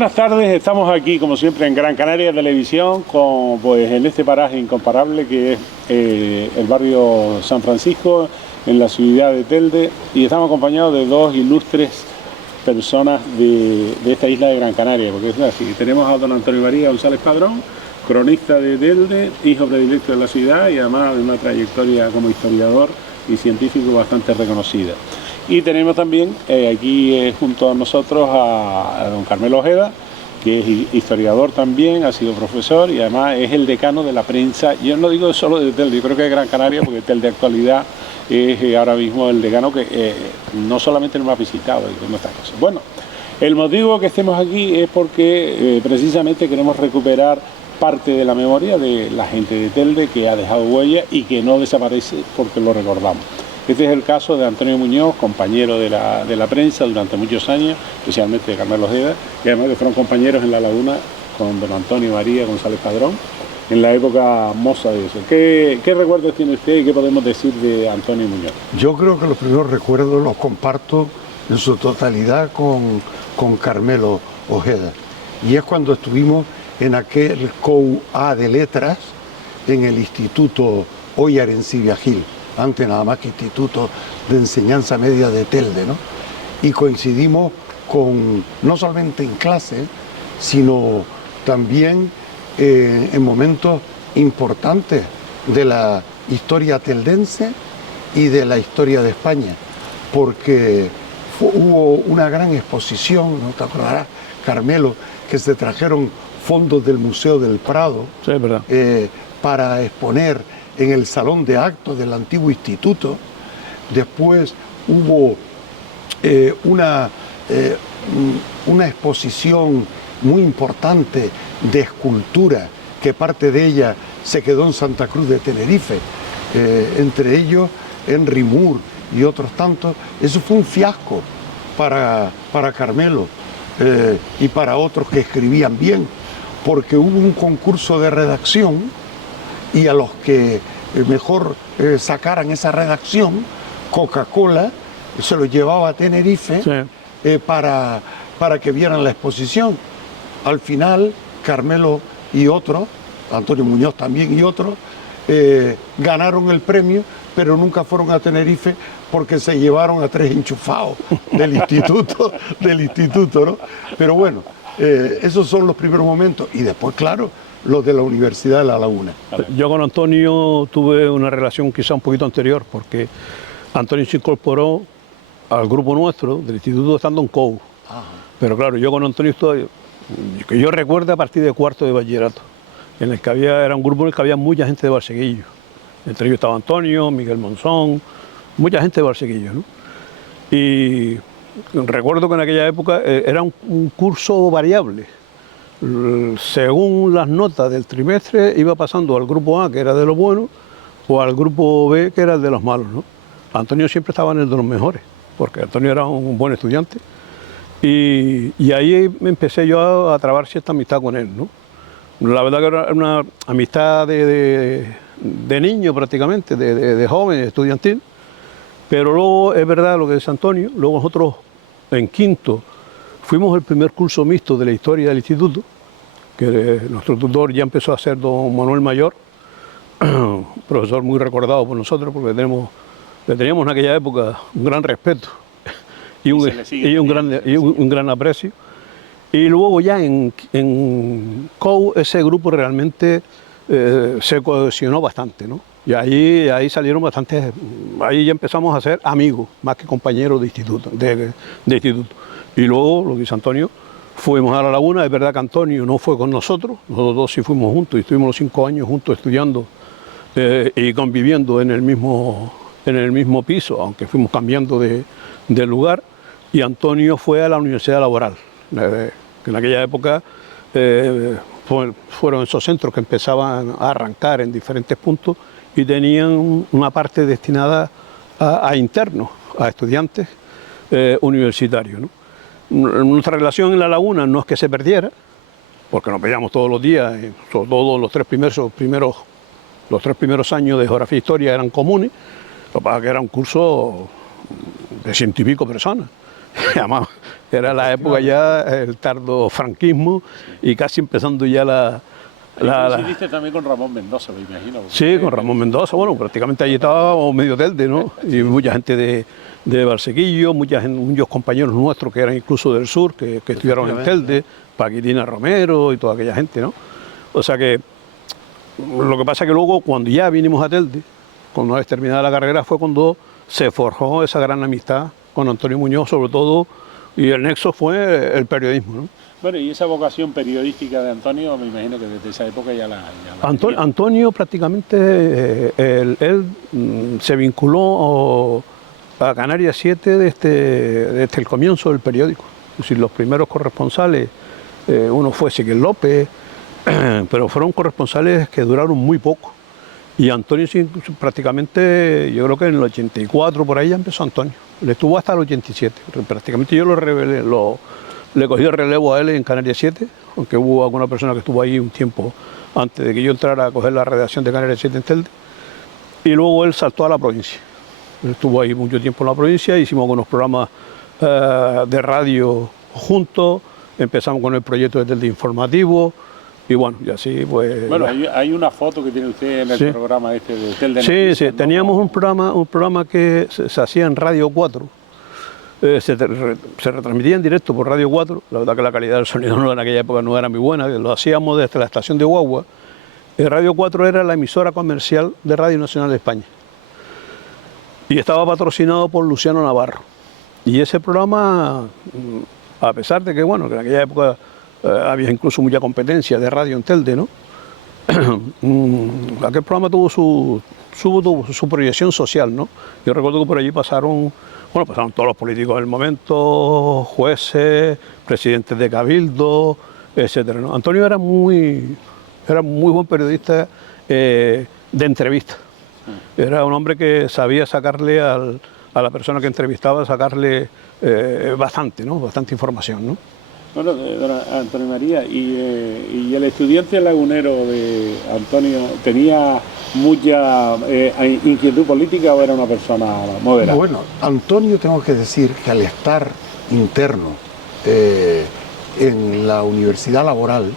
Buenas tardes, estamos aquí como siempre en Gran Canaria Televisión, pues en este paraje incomparable que es el barrio San Francisco, en la ciudad de Telde, y estamos acompañados de dos ilustres personas de esta isla de Gran Canaria, porque es así. Tenemos a don Antonio María González Padrón, cronista de Telde, hijo predilecto de la ciudad y además de una trayectoria como historiador y científico bastante reconocida. Y tenemos también aquí junto a nosotros a don Carmelo Ojeda, que es historiador también, ha sido profesor y además es el decano de la prensa. Yo no digo solo de Telde, yo creo que de Gran Canaria, porque Telde de actualidad es ahora mismo el decano que no solamente nos ha visitado y con estas cosas. Bueno, el motivo que estemos aquí es porque precisamente queremos recuperar parte de la memoria de la gente de Telde que ha dejado huella y que no desaparece porque lo recordamos. Este es el caso de Antonio Muñoz, compañero de la prensa durante muchos años, especialmente de Carmelo Ojeda, y además que fueron compañeros en La Laguna con don Antonio María González Padrón, en la época moza de eso. ¿Qué recuerdos tiene usted y qué podemos decir de Antonio Muñoz? Yo creo que los primeros recuerdos los comparto en su totalidad con Carmelo Ojeda. Y es cuando estuvimos en aquel COU-A de letras en el Instituto hoy Arencibia Gil, antes nada más que Instituto de Enseñanza Media de Telde, ¿no? Y coincidimos no solamente en clase, sino también en momentos importantes de la historia teldense y de la historia de España, porque hubo una gran exposición, ¿no te acordarás, Carmelo, que se trajeron fondos del Museo del Prado, sí, es verdad, para exponer en el salón de actos del antiguo instituto. Después hubo una exposición muy importante de escultura, que parte de ella se quedó en Santa Cruz de Tenerife, entre ellos Henry Moore y otros tantos. Eso fue un fiasco para Carmelo y para otros que escribían bien, porque hubo un concurso de redacción y a los que mejor sacaran esa redacción, Coca-Cola se lo llevaba a Tenerife, sí, para que vieran la exposición. Al final, Carmelo y otros, Antonio Muñoz también y otros, ganaron el premio, pero nunca fueron a Tenerife porque se llevaron a 3 enchufados del instituto, ¿no? Pero bueno, esos son los primeros momentos. Y después, claro, los de la Universidad de La Laguna. Yo con Antonio tuve una relación quizá un poquito anterior, porque Antonio se incorporó al grupo nuestro del instituto estando en COU. Pero claro, yo con Antonio estoy, que yo recuerdo a partir de cuarto de bachillerato, en el que era un grupo en el que había mucha gente de Valsequillo. Entre ellos estaba Antonio, Miguel Monzón, mucha gente de Valsequillo, ¿no? Y recuerdo que en aquella época era un curso variable. Según las notas del trimestre iba pasando al grupo A, que era de los buenos, o al grupo B, que era el de los malos, ¿no? Antonio siempre estaba en el de los mejores, porque Antonio era un buen estudiante, y ahí empecé yo a trabar cierta amistad con él, ¿no? La verdad que era una amistad de niño prácticamente, de joven, estudiantil, pero luego es verdad lo que dice Antonio. Luego nosotros en quinto fuimos el primer curso mixto de la historia del instituto, que nuestro tutor ya empezó a ser don Manuel Mayor, profesor muy recordado por nosotros, porque le teníamos en aquella época un gran respeto y un gran aprecio. Y luego ya en COU ese grupo realmente se cohesionó bastante, ¿no? Y ahí salieron bastantes, ahí ya empezamos a ser amigos, más que compañeros de instituto. Y luego, lo que dice Antonio, fuimos a La Laguna. Es verdad que Antonio no fue con nosotros dos sí fuimos juntos y estuvimos los 5 años juntos estudiando y conviviendo en el mismo piso, aunque fuimos cambiando de lugar. Y Antonio fue a la Universidad Laboral, que en aquella época fueron esos centros que empezaban a arrancar en diferentes puntos y tenían una parte destinada a internos, a estudiantes universitarios, ¿no? Nuestra relación en La Laguna no es que se perdiera, porque nos veíamos todos los días, sobre todo los tres primeros años de geografía e historia eran comunes. Lo que pasa es que era un curso de 100 y pico personas, Además, era la época ya, el tardo franquismo y casi empezando ya coincidiste también con Ramón Mendoza, me imagino. Sí, con Ramón Mendoza, bueno, prácticamente allí estaba medio Telde, ¿no? Y mucha gente de Valsequillo, muchos compañeros nuestros que eran incluso del sur, que estudiaron en Telde, Paquitina Romero y toda aquella gente, ¿no? O sea que lo que pasa es que luego cuando ya vinimos a Telde, cuando una vez terminada la carrera, fue cuando se forjó esa gran amistad con Antonio Muñoz, sobre todo, y el nexo fue el periodismo, ¿no? Bueno, y esa vocación periodística de Antonio, me imagino que desde esa época ya la tenía. Antonio prácticamente, él se vinculó a Canarias 7 desde el comienzo del periódico. Es decir, los primeros corresponsales, uno fue Ezequiel López, pero fueron corresponsales que duraron muy poco. Y Antonio sí, prácticamente, yo creo que en el 84 por ahí ya empezó Antonio. Le estuvo hasta el 87. Prácticamente yo le cogí el relevo a él en Canarias 7, aunque hubo alguna persona que estuvo ahí un tiempo antes de que yo entrara a coger la redacción de Canarias 7 en Telde. Y luego él saltó a la provincia. Él estuvo ahí mucho tiempo en la provincia, hicimos algunos programas de radio juntos, empezamos con el proyecto de Telde Informativo. Y bueno, y así pues... Bueno, hay una foto que tiene usted en el programa este de Telde Sí, Noticias, sí, ¿no? teníamos un programa que se hacía en Radio 4, se retransmitía en directo por Radio 4, la verdad que la calidad del sonido en aquella época no era muy buena, lo hacíamos desde la estación de Guagua. Radio 4 era la emisora comercial de Radio Nacional de España y estaba patrocinado por Luciano Navarro. Y ese programa, a pesar de que, bueno, que en aquella época había incluso mucha competencia de radio en Telde, ¿no? Aquel programa tuvo su proyección social, ¿no? Yo recuerdo que por allí pasaron todos los políticos del momento, jueces, presidentes de cabildo, etcétera, ¿no? Antonio era muy buen periodista de entrevistas. Era un hombre que sabía sacarle a la persona que entrevistaba, sacarle bastante, ¿no? Bastante información, ¿no? Bueno, don Antonio María, y el estudiante lagunero de Antonio, ¿tenía mucha inquietud política o era una persona moderada? Bueno, Antonio, tengo que decir que al estar interno en la universidad laboral,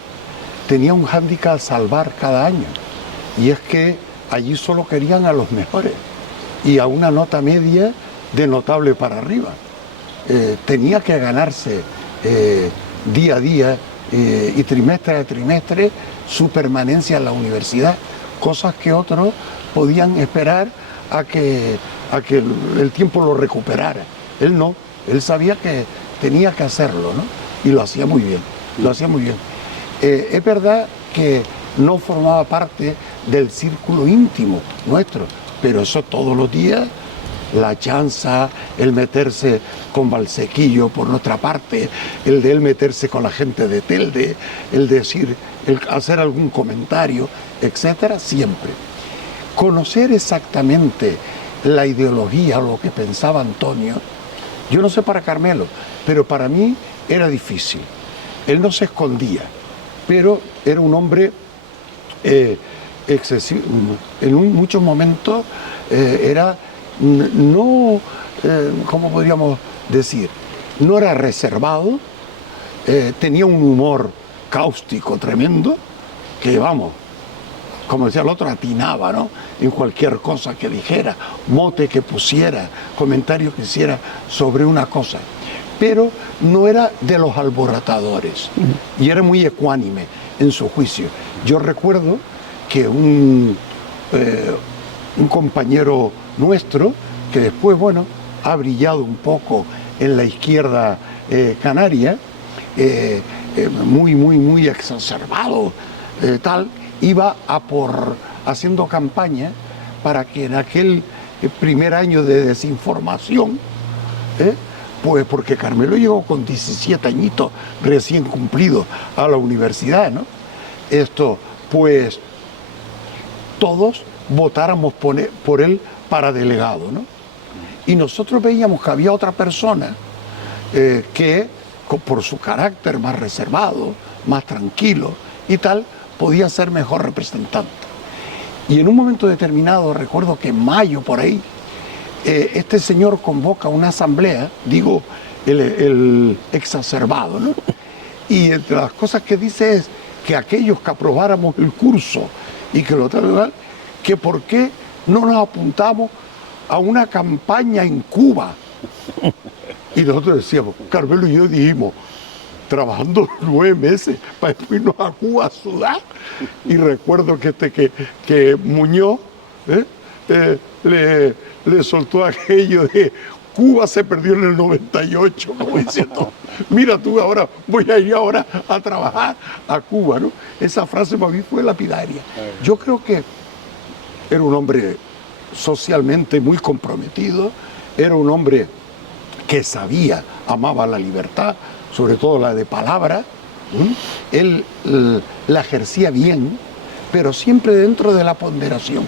tenía un hándicap a salvar cada año, y es que allí solo querían a los mejores y a una nota media de notable para arriba. Tenía que ganarse día a día y trimestre a trimestre su permanencia en la universidad, cosas que otros podían esperar a que el tiempo lo recuperara. Él no, él sabía que tenía que hacerlo, ¿no? Y lo hacía muy bien, lo hacía muy bien. Es verdad que no formaba parte del círculo íntimo nuestro, pero eso todos los días, la chanza, el meterse con Valsequillo por nuestra parte, el de él meterse con la gente de Telde, el decir, el hacer algún comentario, etcétera, siempre. Conocer exactamente la ideología, lo que pensaba Antonio, yo no sé para Carmelo, pero para mí era difícil. Él no se escondía, pero era un hombre excesivo. En muchos momentos era... no, ¿cómo podríamos decir? No era reservado, tenía un humor cáustico tremendo, que vamos, como decía el otro, atinaba, ¿no? En cualquier cosa que dijera, mote que pusiera, comentario que hiciera sobre una cosa. Pero no era de los alborotadores y era muy ecuánime en su juicio. Yo recuerdo que un compañero nuestro, que después, bueno, ha brillado un poco en la izquierda canaria, muy exacerbado, tal, iba haciendo campaña para que en aquel primer año de desinformación, pues porque Carmelo llegó con 17 añitos recién cumplidos a la universidad, ¿no? Pues todos votáramos por él para delegado, ¿no? Y nosotros veíamos que había otra persona que, por su carácter más reservado, más tranquilo y tal, podía ser mejor representante. Y en un momento determinado, recuerdo que en mayo por ahí, este señor convoca una asamblea, digo, el exacerbado, ¿no? Y entre las cosas que dice es que aquellos que aprobáramos el curso y que lo tal, que por qué no nos apuntamos a una campaña en Cuba. Y nosotros decíamos, Carmelo y yo dijimos, trabajando 9 meses para irnos a Cuba a sudar. Y recuerdo que Muñoz le soltó aquello de Cuba se perdió en el 98, como diciendo, mira tú, ahora voy a ir ahora a trabajar a Cuba, ¿no? Esa frase para mí fue lapidaria. Yo creo que era un hombre socialmente muy comprometido, era un hombre que sabía, amaba la libertad, sobre todo la de palabra. Él la ejercía bien, pero siempre dentro de la ponderación.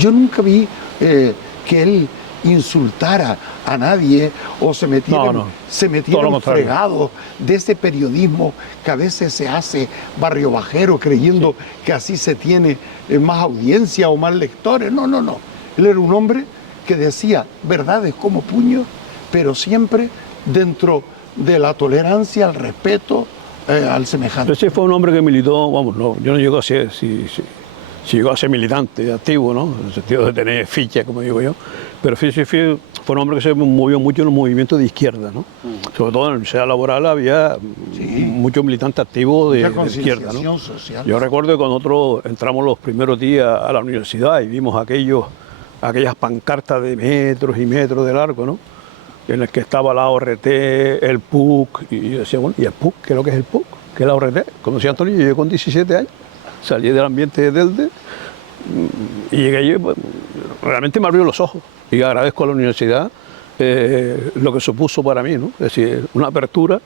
Yo nunca vi que él insultara a nadie o se metiera en fregados de ese periodismo que a veces se hace barrio bajero creyendo que así se tiene más audiencia o más lectores. No. Él era un hombre que decía verdades como puños, pero siempre dentro de la tolerancia, al respeto, al semejante. Ese fue un hombre que militó, vamos, no, yo no llego a ser, si llegó a ser militante, activo, ¿no? En el sentido de tener ficha, como digo yo, pero fue un hombre que se movió mucho en los movimientos de izquierda, ¿no? Sobre todo en la universidad laboral había muchos militantes activos de izquierda, ¿no? Social. Yo recuerdo que cuando nosotros entramos los primeros días a la universidad y vimos aquellas pancartas de metros y metros de largo, ¿no? En el que estaba la ORT, el PUC, y yo decía, bueno, ¿y el PUC? ¿Qué es lo que es el PUC? ¿Qué es la ORT? Conocí a Antonio, yo con 17 años, salí del ambiente de Telde y llegué allí, pues, realmente me abrió los ojos y agradezco a la universidad lo que supuso para mí, ¿no? Es decir, una apertura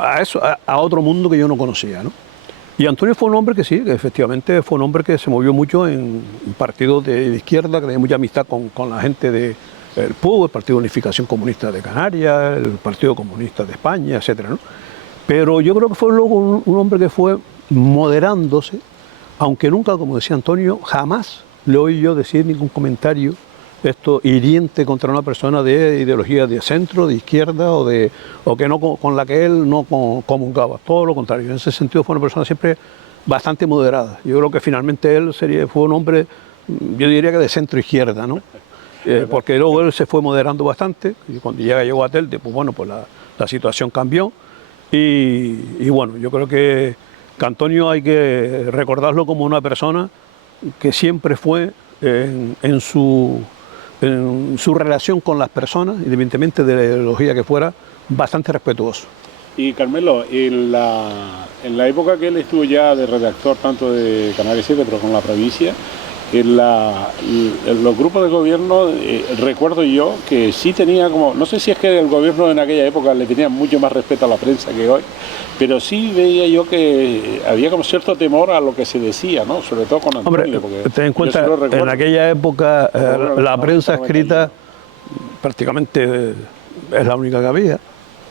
a eso, a otro mundo que yo no conocía, ¿no? Y Antonio fue un hombre que sí, que efectivamente fue un hombre que se movió mucho en partidos de izquierda, que tenía mucha amistad con la gente del PUC, el Partido de Unificación Comunista de Canarias, el Partido Comunista de España, etcétera, ¿no? Pero yo creo que fue luego un hombre que fue moderándose, aunque nunca, como decía Antonio, jamás le oí yo decir ningún comentario hiriente contra una persona de ideología de centro, de izquierda o que no con la que él no comulgaba. Todo lo contrario. En ese sentido fue una persona siempre bastante moderada. Yo creo que finalmente él fue un hombre, yo diría que de centro izquierda, ¿no? Porque luego él se fue moderando bastante y cuando llegó a Telde, pues bueno, pues la situación cambió y bueno, yo creo que Antonio hay que recordarlo como una persona que siempre fue en su relación con las personas, independientemente de la ideología que fuera, bastante respetuoso. Y Carmelo, en la época que él estuvo ya de redactor tanto de Canales 7, pero con la provincia, en los grupos de gobierno, recuerdo yo que sí tenía como, no sé si es que el gobierno en aquella época le tenía mucho más respeto a la prensa que hoy, pero sí veía yo que había como cierto temor a lo que se decía, ¿no? Sobre todo con Antonio. Hombre, ten en cuenta, en aquella época la prensa escrita prácticamente es la única que había.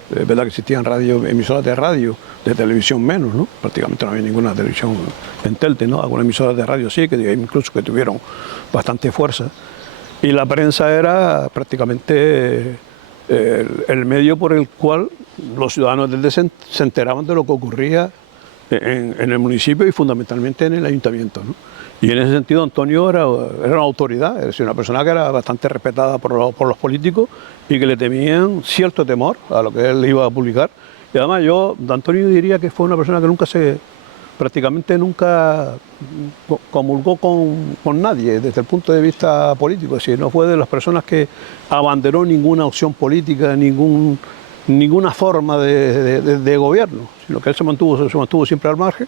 Es verdad que existían emisoras de radio, de televisión menos, ¿no? Prácticamente no había ninguna televisión en Telde, ¿no? Algunas emisoras de radio sí, que incluso que tuvieron bastante fuerza. Y la prensa era prácticamente el medio por el cual los ciudadanos de Telde se enteraban de lo que ocurría en el municipio y fundamentalmente en el ayuntamiento, ¿no? Y en ese sentido Antonio era una autoridad, es decir, una persona que era bastante respetada por los políticos y que le temían cierto temor a lo que él iba a publicar. Y además yo, de Antonio diría que fue una persona que prácticamente nunca comulgó con nadie desde el punto de vista político, es decir, no fue de las personas que abanderó ninguna opción política, ninguna forma de gobierno, sino que él se mantuvo siempre al margen.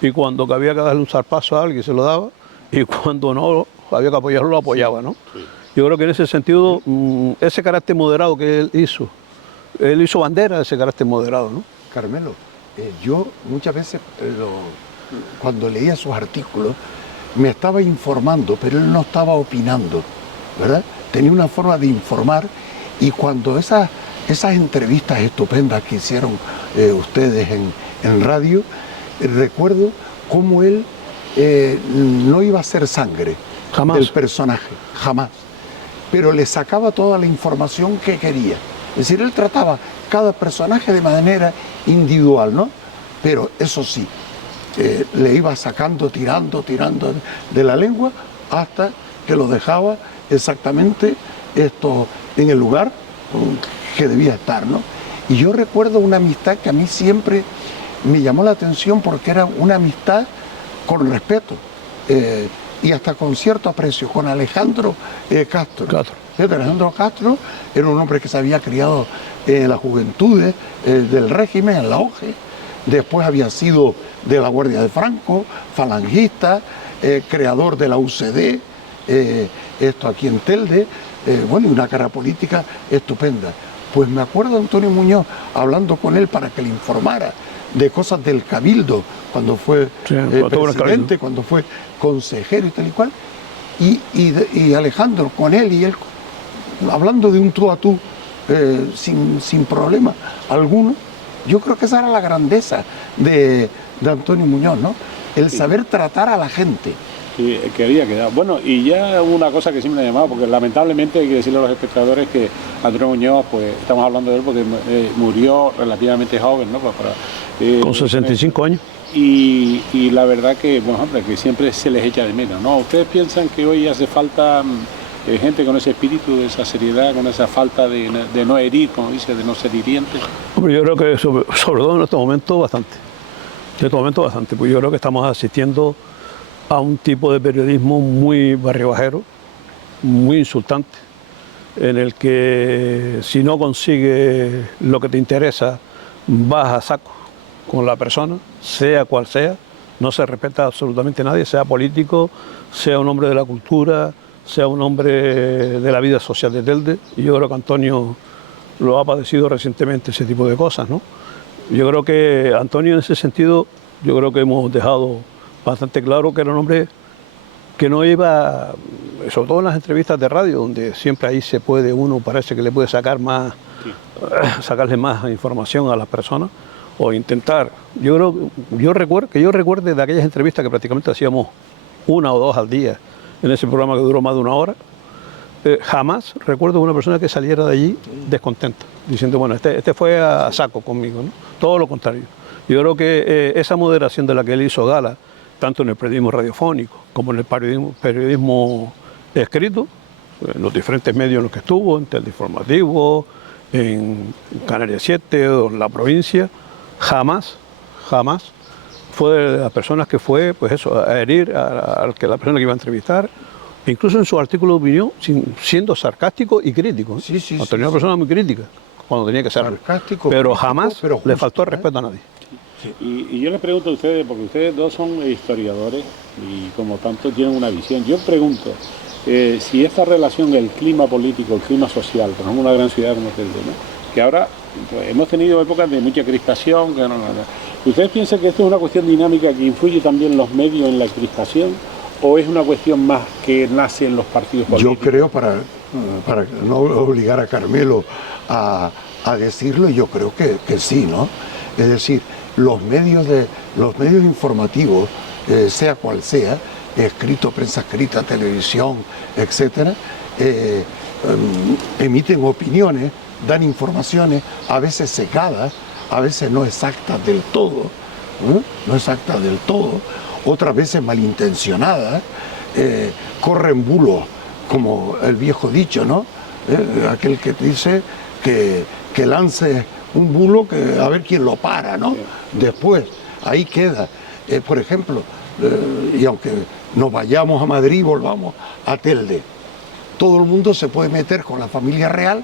Y cuando había que darle un zarpazo a alguien se lo daba, y cuando no había que apoyarlo, lo apoyaba, ¿no? Sí. Yo creo que en ese sentido, ese carácter moderado que él hizo bandera de ese carácter moderado, ¿no? Carmelo, yo muchas veces cuando leía sus artículos me estaba informando, pero él no estaba opinando, ¿verdad? Tenía una forma de informar y cuando esas entrevistas estupendas que hicieron ustedes en radio, recuerdo cómo él no iba a hacer sangre del personaje, jamás, pero le sacaba toda la información que quería. Es decir, él trataba cada personaje de manera individual, ¿no? Pero eso sí, le iba sacando, tirando de la lengua hasta que lo dejaba exactamente esto en el lugar que debía estar, ¿no? Y yo recuerdo una amistad que a mí siempre me llamó la atención porque era una amistad con respeto y hasta con cierto aprecio, con Alejandro Castro. Alejandro Castro era un hombre que se había criado en las juventudes del régimen, en la OGE, después había sido de la Guardia de Franco, falangista, creador de la UCD, esto aquí en Telde, bueno, y una carrera política estupenda. Pues me acuerdo de Antonio Muñoz hablando con él para que le informara de cosas del Cabildo, cuando fue presidente, cuando fue consejero y tal y cual, y Alejandro con él y él hablando de un tú a tú sin problema alguno. Yo creo que esa era la grandeza de Antonio Muñoz, ¿no? El saber tratar a la gente. Sí, que había quedado. Bueno, y ya una cosa que siempre me ha llamado, porque lamentablemente hay que decirle a los espectadores que Antonio Muñoz, pues estamos hablando de él porque murió relativamente joven, ¿no? Con 65 años. Y la verdad que, bueno, hombre, que siempre se les echa de menos, ¿no? ¿Ustedes piensan que hoy hace falta gente con ese espíritu, esa seriedad, con esa falta de no herir, como dice, de no ser hiriente? Hombre, yo creo que sobre todo en este momento bastante. Pues yo creo que estamos asistiendo a un tipo de periodismo muy barribajero, muy insultante, en el que si no consigues lo que te interesa, vas a saco con la persona, sea cual sea, no se respeta absolutamente a nadie, sea político, sea un hombre de la cultura, sea un hombre de la vida social de Telde, y yo creo que Antonio lo ha padecido recientemente, ese tipo de cosas, ¿no? Yo creo que Antonio en ese sentido, yo creo que hemos dejado bastante claro que era un hombre que no iba, sobre todo en las entrevistas de radio, donde siempre ahí se puede, uno parece que le puede sacar más, sacarle más información a las personas, o intentar. Yo recuerde de aquellas entrevistas que prácticamente hacíamos 1 o 2 al día, en ese programa que duró más de 1 hora, jamás recuerdo una persona que saliera de allí descontenta, diciendo, bueno, este fue a saco conmigo, ¿no? Todo lo contrario. Yo creo que esa moderación de la que él hizo gala, tanto en el periodismo radiofónico como en el periodismo escrito, en los diferentes medios en los que estuvo, en Teleinformativo, en Canarias 7 o en La Provincia, jamás fue de las personas que fue, pues eso, a herir a la persona que iba a entrevistar, incluso en su artículo de opinión, siendo sarcástico y crítico. Sí, Tenía una persona muy crítica, cuando tenía que serlo, pero jamás le faltó el respeto a nadie. Sí. Y yo les pregunto a ustedes, porque ustedes dos son historiadores y como tanto tienen una visión. Yo pregunto si esta relación, el clima político, el clima social, por ejemplo, una gran ciudad como Telde, ¿no? Que ahora pues, hemos tenido épocas de mucha crispación. ¿Ustedes piensan que esto es una cuestión dinámica que influye también los medios en la crispación o es una cuestión más que nace en los partidos políticos? Yo creo, para no obligar a Carmelo a decirlo, yo creo que sí, ¿no? Es decir, los medios informativos, sea cual sea, escrito, prensa escrita, televisión, etcétera, emiten opiniones, dan informaciones, a veces secadas, a veces no exactas del todo, otras veces malintencionadas, corren bulos, como el viejo dicho, ¿no? Aquel que dice que lance un bulo, que a ver quién lo para, ¿no? Después, ahí queda. Por ejemplo, y aunque nos vayamos a Madrid, volvamos a Telde, todo el mundo se puede meter con la familia real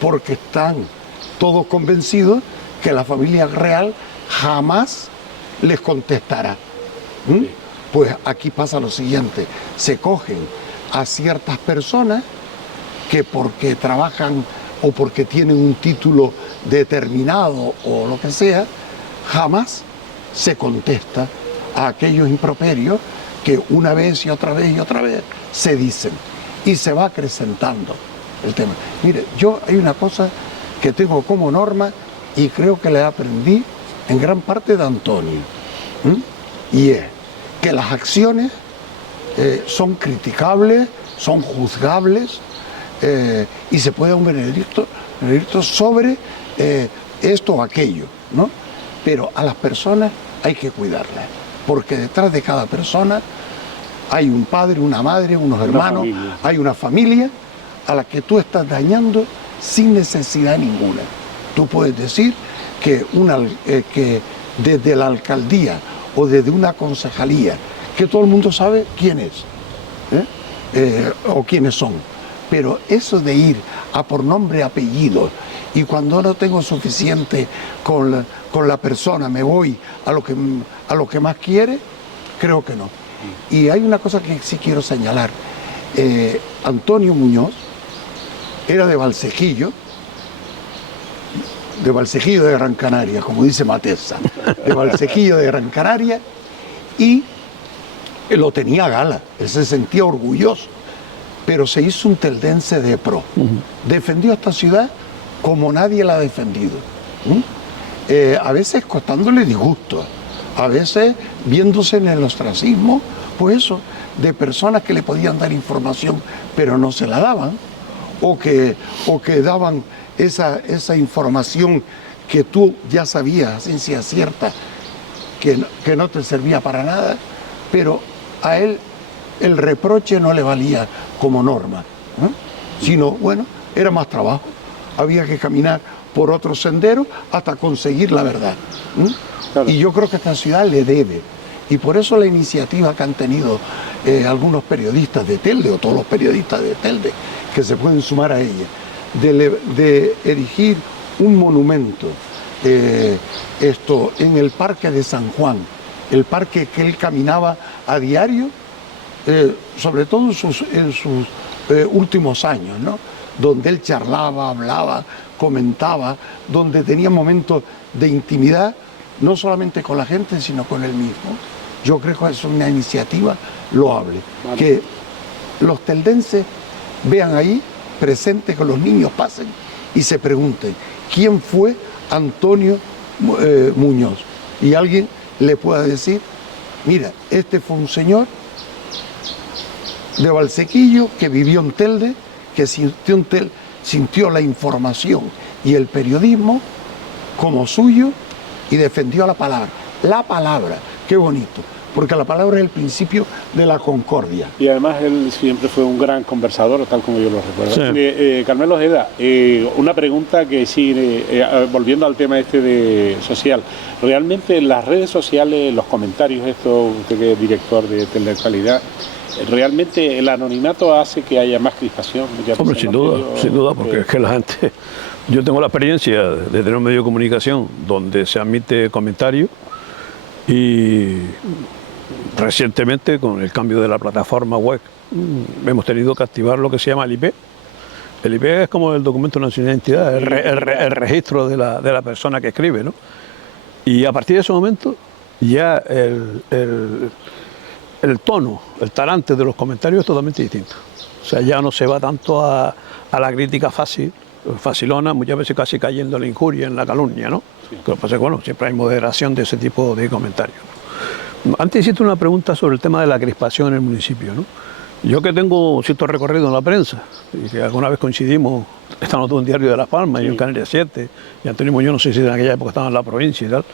porque están todos convencidos que la familia real jamás les contestará. Pues aquí pasa lo siguiente, se cogen a ciertas personas que porque trabajan o porque tienen un título determinado o lo que sea, jamás se contesta a aquellos improperios que una vez y otra vez y otra vez se dicen y se va acrecentando el tema. Mire, yo hay una cosa que tengo como norma y creo que la aprendí en gran parte de Antonio, y es que las acciones son criticables, son juzgables, y se puede dar un veredicto sobre esto o aquello, ¿no? Pero a las personas hay que cuidarlas, porque detrás de cada persona hay un padre, una madre, unos hermanos, hay una familia a la que tú estás dañando sin necesidad ninguna. Tú puedes decir que desde la alcaldía o desde una concejalía, que todo el mundo sabe quién es, o quiénes son, pero eso de ir a por nombre y apellido, y cuando no tengo suficiente con la persona me voy a lo que más quiere, creo que no. Y hay una cosa que sí quiero señalar. Antonio Muñoz era de Valsejillo de Gran Canaria, como dice Matesa, de Valsejillo de Gran Canaria, y lo tenía gala, él se sentía orgulloso, pero se hizo un teldense de pro. Defendió esta ciudad como nadie la ha defendido. A veces costándole disgusto, a veces viéndose en el ostracismo, pues eso, de personas que le podían dar información, pero no se la daban, o que daban esa información que tú ya sabías a ciencia cierta que no te servía para nada, pero a él el reproche no le valía como norma, sino, bueno, era más trabajo, había que caminar por otro sendero hasta conseguir la verdad. Claro. Y yo creo que esta ciudad le debe, y por eso la iniciativa que han tenido algunos periodistas de Telde, o todos los periodistas de Telde, que se pueden sumar a ella, de erigir un monumento en el Parque de San Juan, el parque que él caminaba a diario, sobre todo en sus últimos años, ¿no? Donde él charlaba, hablaba, comentaba, donde tenía momentos de intimidad, no solamente con la gente, sino con él mismo. Yo creo que es una iniciativa loable. Vale. Que los teldenses vean ahí, presente, que los niños pasen y se pregunten, ¿quién fue Antonio Muñoz? Y alguien le pueda decir, mira, este fue un señor de Valsequillo que vivió en Telde, que sintió la información y el periodismo como suyo y defendió la palabra. La palabra, qué bonito, porque la palabra es el principio de la concordia. Y además él siempre fue un gran conversador, tal como yo lo recuerdo. Sí. Carmelo Ojeda, una pregunta que sigue, volviendo al tema social. ¿Realmente las redes sociales, los comentarios, usted que es director de Telecalidad, realmente el anonimato hace que haya más crispación? Hombre, sin duda, porque es que la gente... Yo tengo la experiencia de tener un medio de comunicación donde se admite comentarios, y recientemente con el cambio de la plataforma web hemos tenido que activar lo que se llama el IP. El IP es como el documento nacional de identidad, el registro de la persona que escribe, ¿no? Y a partir de ese momento ya el tono, el talante de los comentarios es totalmente distinto. O sea, ya no se va tanto a la crítica facilona, muchas veces casi cayendo en la injuria, en la calumnia, ¿no? Sí. Lo que pasa es que, bueno, siempre hay moderación de ese tipo de comentarios. Antes hiciste una pregunta sobre el tema de la crispación en el municipio, ¿no? Yo que tengo cierto recorrido en la prensa, y que alguna vez coincidimos, estamos en Diario de Las Palmas, sí, y en Canarias 7, y Antonio Muñoz, no sé si en aquella época estaba en la provincia y tal,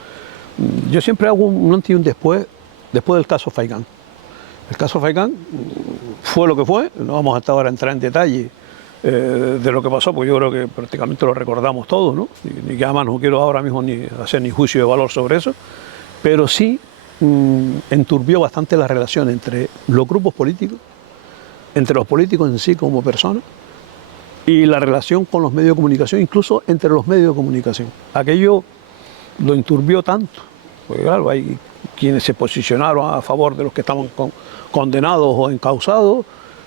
yo siempre hago un antes y un después del caso Faigán. El caso Faigán fue lo que fue, no vamos a estar ahora a entrar en detalle de lo que pasó, porque yo creo que prácticamente lo recordamos todos, ¿no? Ni que además no quiero ahora mismo ni hacer ni juicio de valor sobre eso, pero sí enturbió bastante la relación entre los grupos políticos, entre los políticos en sí como personas, y la relación con los medios de comunicación, incluso entre los medios de comunicación. Aquello lo enturbió tanto, porque claro, hay quienes se posicionaron a favor de los que estaban condenados o encausados,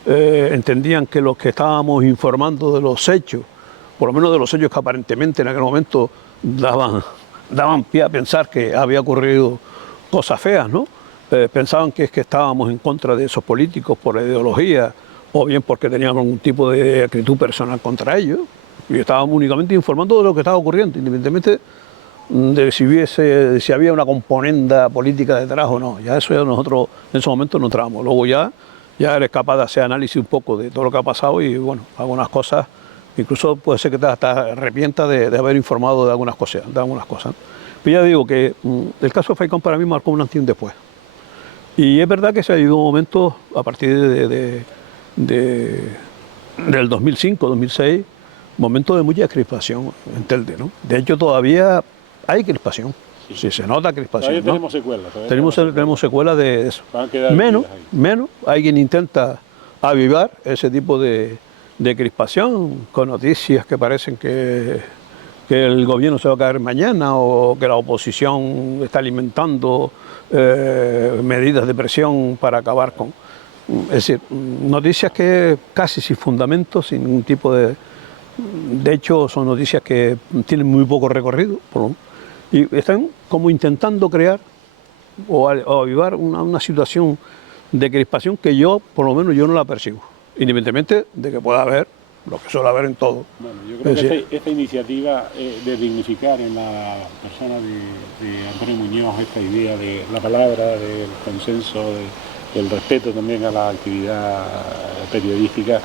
entendían que los que estábamos informando de los hechos, por lo menos de los hechos que aparentemente en aquel momento daban pie a pensar que había ocurrido cosas feas, ¿no? Pensaban que es que estábamos en contra de esos políticos por la ideología, o bien porque teníamos algún tipo de actitud personal contra ellos, y estábamos únicamente informando de lo que estaba ocurriendo, independientemente de si había una componenda política detrás o no. Ya eso ya nosotros en ese momento no entramos. Luego ya eres capaz de hacer análisis un poco de todo lo que ha pasado, y bueno, algunas cosas Incluso puede ser que hasta arrepienta de haber informado de algunas cosas. Pero ya digo que el caso de Falcón para mí marcó un antes y un después. Y es verdad que se ha vivido un momento a partir del 2005, 2006, momento de mucha crispación en Telde, ¿no? De hecho, todavía hay crispación. Sí, se nota crispación. Todavía ¿no? tenemos secuelas. Tenemos secuelas de eso. Menos hay quien intenta avivar ese tipo de crispación con noticias que parecen que el gobierno se va a caer mañana o que la oposición está alimentando medidas de presión para acabar con... Es decir, noticias que casi sin fundamento, sin ningún tipo de... De hecho, son noticias que tienen muy poco recorrido y están como intentando crear o avivar una situación de crispación que yo, por lo menos, yo no la percibo. Independientemente de que pueda haber lo que suele haber en todo. Bueno, yo creo que esta iniciativa de dignificar en la persona de Antonio Muñoz esta idea de la palabra, del consenso, del respeto también a la actividad periodística,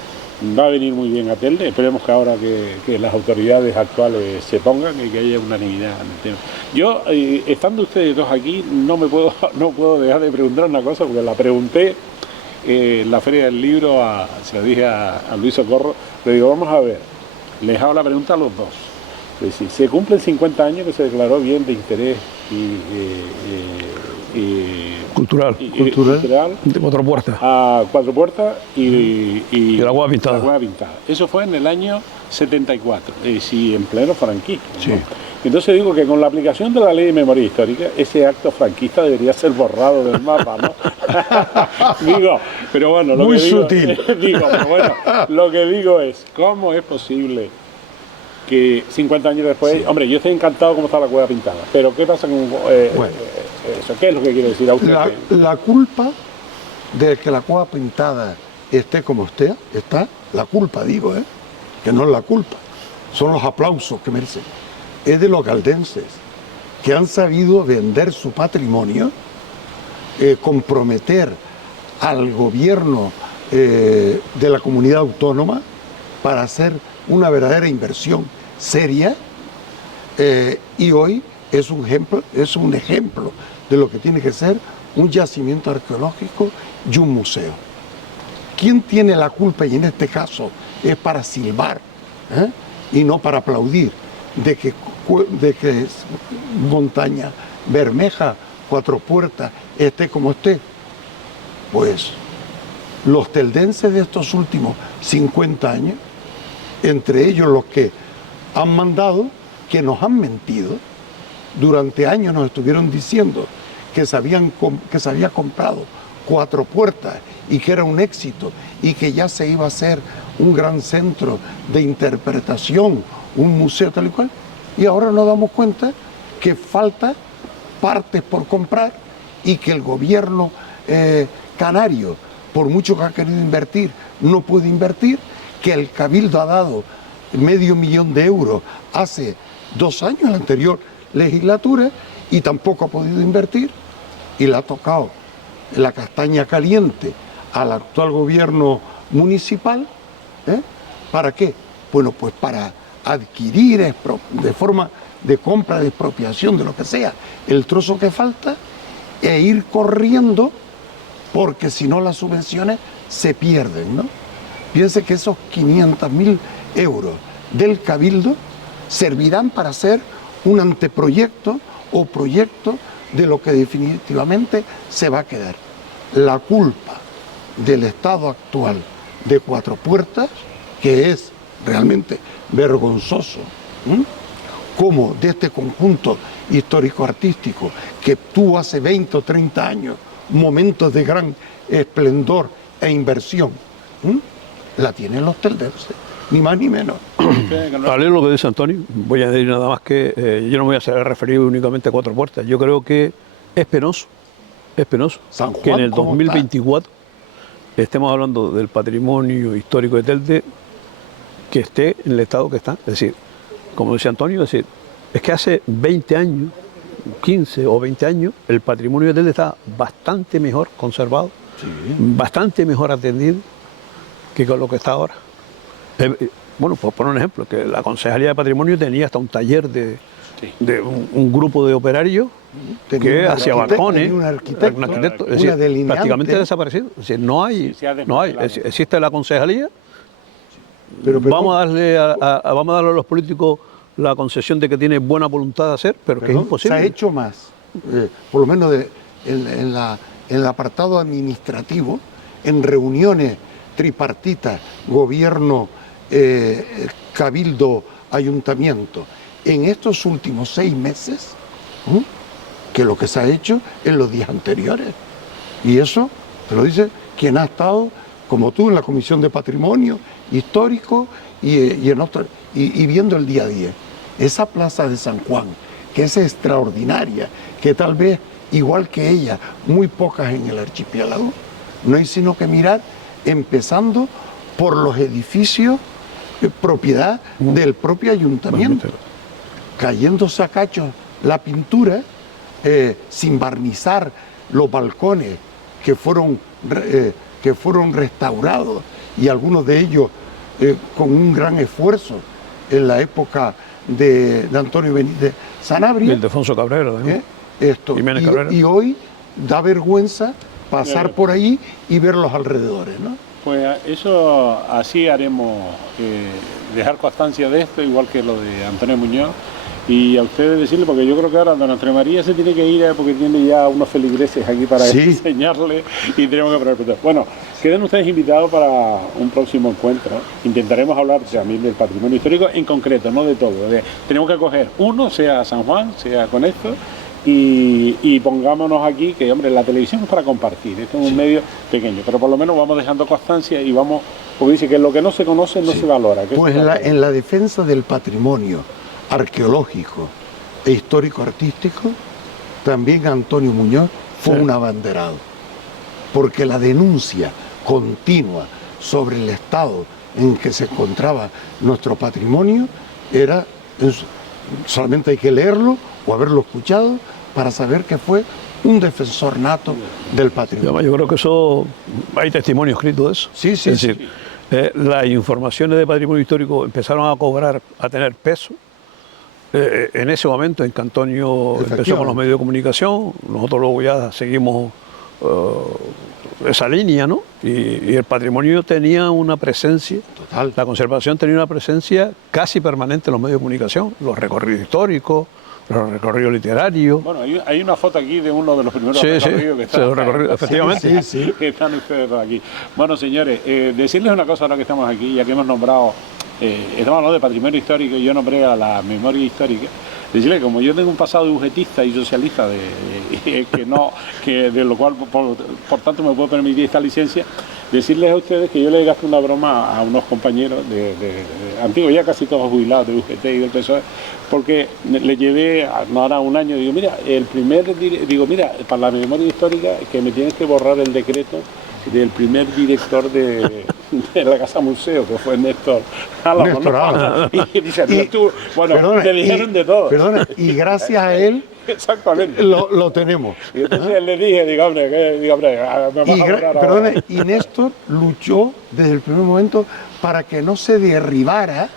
va a venir muy bien a Telde. Esperemos que ahora que las autoridades actuales se pongan y que haya unanimidad en el tema. Yo, estando ustedes dos aquí, no puedo dejar de preguntar una cosa, porque la pregunté en la Feria del Libro, se lo dije a Luis Socorro, le digo, vamos a ver, les hago la pregunta a los dos. Es decir, se cumplen 50 años que se declaró bien de interés cultural de Cuatro Puertas. A Cuatro Puertas y la Cueva Pintada. La Cueva Pintada. Eso fue en el año 74, sí, en pleno franquismo. Sí. ¿No? Entonces digo que con la aplicación de la ley de memoria histórica, ese acto franquista debería ser borrado del mapa, ¿no? Digo, pero bueno, muy sutil. Pero bueno, lo que digo es, ¿cómo es posible que 50 años después, sí. Hombre, yo estoy encantado cómo está la Cueva Pintada, pero ¿qué pasa con eso? ¿Qué es lo que quiere decir a usted? La culpa de que la Cueva Pintada esté como está, la culpa digo, que no es la culpa, son los aplausos que merecen, es de los caldenses, que han sabido vender su patrimonio, comprometer al gobierno de la comunidad autónoma para hacer una verdadera inversión seria, y hoy es un ejemplo de lo que tiene que ser un yacimiento arqueológico y un museo. ¿Quién tiene la culpa? Y en este caso es para silbar y no para aplaudir de que Montaña Bermeja, Cuatro Puertas, esté como esté. Pues los teldenses de estos últimos 50 años, entre ellos los que han mandado, que nos han mentido, durante años nos estuvieron diciendo que se había comprado Cuatro Puertas y que era un éxito y que ya se iba a hacer un gran centro de interpretación, un museo tal y cual, y ahora nos damos cuenta que falta partes por comprar y que el gobierno canario, por mucho que ha querido invertir, no puede invertir, que el Cabildo ha dado $500.000 de euros hace 2 años, en la anterior legislatura, y tampoco ha podido invertir, y le ha tocado la castaña caliente al actual gobierno municipal. ¿Para qué? Bueno, pues para adquirir de forma de compra, de expropiación, de lo que sea, el trozo que falta, e ir corriendo, porque si no las subvenciones se pierden, ¿no? Piense que esos 500.000 euros del Cabildo servirán para hacer un anteproyecto o proyecto de lo que definitivamente se va a quedar. La culpa del estado actual de Cuatro Puertas, que es realmente vergonzoso, como de este conjunto histórico-artístico que tuvo hace 20 o 30 años momentos de gran esplendor e inversión, la tienen los teldenses, ni más ni menos. Vale lo que dice Antonio, voy a decir nada más que yo no me voy a referir únicamente a Cuatro Puertas. Yo creo que es penoso que en el 2024 estemos hablando del patrimonio histórico de Telde que esté en el estado que está. Es decir, como decía Antonio, es que hace 20 años, 15 o 20 años, el patrimonio de Telde está bastante mejor conservado, sí, bastante mejor atendido que con lo que está ahora. bueno, pues por un ejemplo, que la Concejalía de Patrimonio tenía hasta un taller de un grupo de operarios que hacía balcones, un arquitecto, es decir, una delineante. prácticamente desaparecido. Es decir, no hay, existe la concejalía. Pero vamos a darle a los políticos la concesión de que tiene buena voluntad de hacer, pero que es imposible. Se ha hecho más, por lo menos en el apartado administrativo, en reuniones tripartitas, gobierno, cabildo, ayuntamiento, en estos últimos 6 meses, que lo que se ha hecho en los días anteriores. Y eso te lo dice quien ha estado, como tú, en la Comisión de Patrimonio Histórico y viendo el día a día. Esa plaza de San Juan, que es extraordinaria, que tal vez, igual que ella, muy pocas en el archipiélago, no hay sino que mirar, empezando por los edificios propiedad del propio ayuntamiento, cayéndose a cachos la pintura, sin barnizar los balcones que fueron restaurados, y algunos de ellos con un gran esfuerzo en la época de Antonio Benítez Sanabria. Y el Ildefonso Cabrera. Y hoy da vergüenza pasar por ahí y ver los alrededores, ¿no? Pues eso así haremos, dejar constancia de esto, igual que lo de Antonio Muñoz, y a ustedes decirle, porque yo creo que ahora don Andrés María se tiene que ir porque tiene ya unos feligreses aquí para enseñarle y tenemos que preparar. Bueno, queden ustedes invitados para un próximo encuentro. Intentaremos hablar también del patrimonio histórico en concreto, no de todo. Tenemos que coger uno, sea San Juan, sea con esto, y pongámonos aquí, que hombre, la televisión es para compartir, esto es un medio pequeño, pero por lo menos vamos dejando constancia y vamos, porque dice que lo que no se conoce no se valora. Pues en la defensa del patrimonio arqueológico e histórico-artístico, también Antonio Muñoz fue un abanderado, porque la denuncia continua sobre el estado en que se encontraba nuestro patrimonio era, solamente hay que leerlo o haberlo escuchado para saber que fue un defensor nato del patrimonio. Yo creo que eso, hay testimonio escrito de eso. Es decir, las informaciones de patrimonio histórico empezaron a cobrar, a tener peso en ese momento en que Antonio empezó con los medios de comunicación. Nosotros luego ya seguimos esa línea, ¿no? Y el patrimonio tenía una presencia, total. La conservación tenía una presencia casi permanente en los medios de comunicación, los recorridos históricos, los recorridos literarios. Bueno, hay una foto aquí de uno de los primeros recorridos que están. Efectivamente. Que están ustedes aquí. Bueno, señores, decirles una cosa ahora que estamos aquí, ya que hemos nombrado, estamos hablando de patrimonio histórico y yo nombré a la memoria histórica. Decirle que como yo tengo un pasado ujetista y socialista, de lo cual por tanto me puedo permitir esta licencia, decirles a ustedes que yo le gasté una broma a unos compañeros antiguos, ya casi todos jubilados de UGT y del PSOE, porque le llevé, no hará un año, digo, mira, para la memoria histórica que me tienes que borrar el decreto del primer director de la Casa Museo, que fue Néstor Álamo. Y dice, le dijeron de todo. Perdona, y gracias a él exactamente lo tenemos. Y entonces le dije, me vas a borrar perdona, y Néstor luchó desde el primer momento para que no se derribara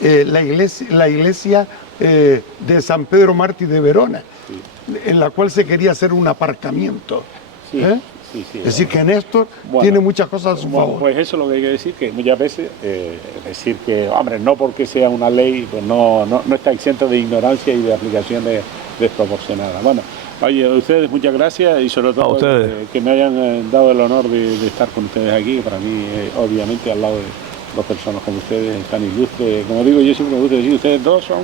la iglesia de San Pedro Mártir de Verona, en la cual se quería hacer un aparcamiento. Es decir, que Néstor tiene muchas cosas a su favor. Pues eso es lo que hay que decir, que muchas veces decir que, hombre, no porque sea una ley, pues no está exento de ignorancia y de aplicaciones desproporcionadas. Bueno, oye, a ustedes muchas gracias y sobre todo que me hayan dado el honor de estar con ustedes aquí, para mí, obviamente, al lado de dos personas como ustedes, tan ilustres. Como digo, yo siempre me gusta decir, ustedes dos son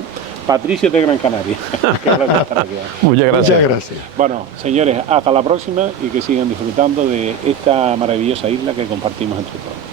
patricios de Gran Canaria. Muchas gracias. Muchas gracias. Bueno, señores, hasta la próxima y que sigan disfrutando de esta maravillosa isla que compartimos entre todos.